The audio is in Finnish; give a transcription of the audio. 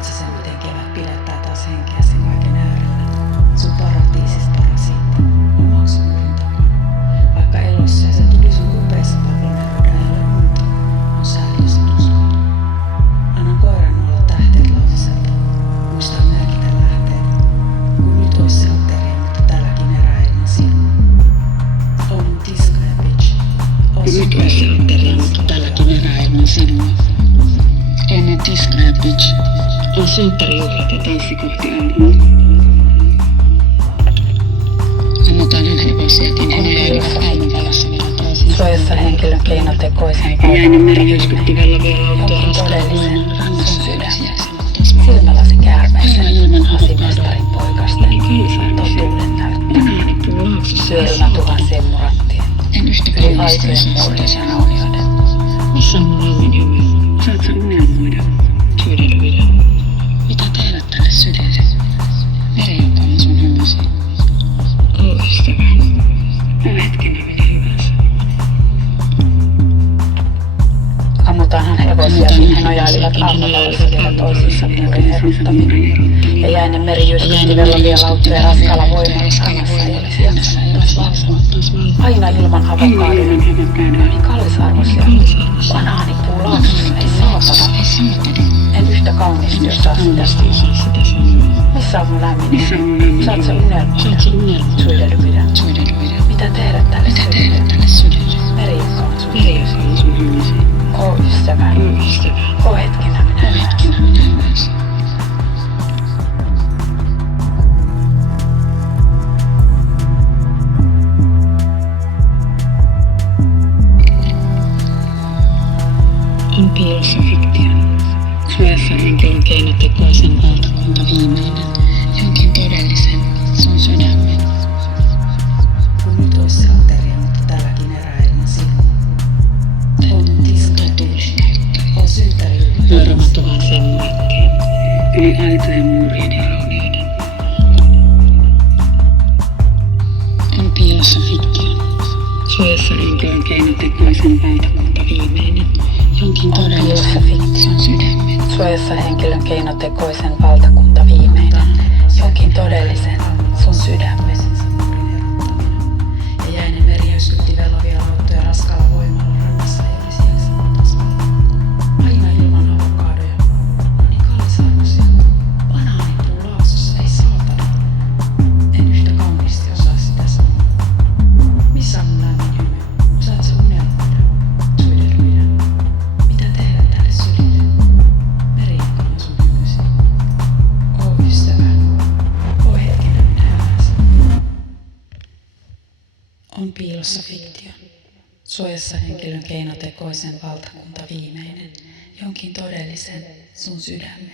Koet sä sen, miten kevät pilettää taas henkeä sen kaiken äärellä? Sun paratiisista parasiitti on maksumuurin takana. Vaikka elossa ja se tuli sun upeassa pallonelöydä ei ole unta, on sääli se tuska. Anna koiran olla tähteet lausiselta. Muista merkitä lähteet. Kun nyt ois se ateria, mutta tälläkin erää ilman sinua. On mun tiska ja bitch. Nyt ois se ateria, mutta tälläkin erää ilman sinua. Ennen tiska ja bitch. On synttärijuhlat ja tanssi kohti aamua. Ammutaan hevosiakin, he jäävät aamuvalassa vielä toisin. Suojassa henkilön keinotekoisen Jäinen meri jyskytti vellovia lautoja todellisen sun sydämen. Silmälasi käärmeisen asimestarin poikasten totuuden näyttämään. Syörymä tuhansien murattien. Yli aitojen muurien ja raunioiden. Missä on mun lämmin hymy? Saat sä unelmoida? Sydelyidä. Mitä tehdä tälle sydälle? Meri, joka on sun hymysi. Oo ystävä. Oo hetkenä mitä hyvänsä. Ammutaanhan hevosiakin, he nojailivat aamuvalassa vielä toisissa muurin erottaminen. Ja jäinen meri jyskytti vellovia lauttoja raskaalla voimalla rannassa ei olisi jaksanut taas valvoa. Aina ilman avokaadon. Niin kallisarvoisia. Banaanipuu laaksossa ei saatana. En yhtä kauniisti osaa sitä sanoa. Missä on mun lämmin? Saat sä unelmoida? Sydelyidä. Mitä tehdä tälle sydälle? Meri, joka on sun hymysi. Oo ystävä. Oo hetkenä minä hyvänsä. On piilossa fiktio. Suojassa henkilön keinotekoisen valtakunta viimeinen. Jonkin todellisen sun sydämen. Kun nyt ois se ateria, mutta tälläkin erää ilman sinua. On tiska ja bitch. On synttärijuhlat. Pyörämä tuhansien murattien. Yli aitojen muurien ja raunioiden. On piilossa fiktio. Suojassa henkilön keinotekoisen valtakunta viimeinen. Jonkin todellisen sun sydämen. Suojassa henkilön keinotekoisen valtakunta viimeinen. Jonkin todellisen sun sydämen. Ja jäinen meri jyskytti vellovia lauttoja raskaalla voimalla rannassa ei olisi jaksanut taas valvoa. Aina ilman avokaadoja. No niin kallisarvoisia. Banaanipuu laaksossa ei saatana. En yhtä kauniisti osaa sitä sanoa. Missä on mun lämmin hymy? Saat sä unelmoida? Sydelyidä. Mitä tehdä tälle sydälle? Meri, joka on sun hymysi. Oo ystävä. Oo hetkenä minä hyvänsä. On piilossa fiktio. Suojassa henkilön keinotekoisen valtakunta viimeinen. Jonkin todellisen sun sydämen.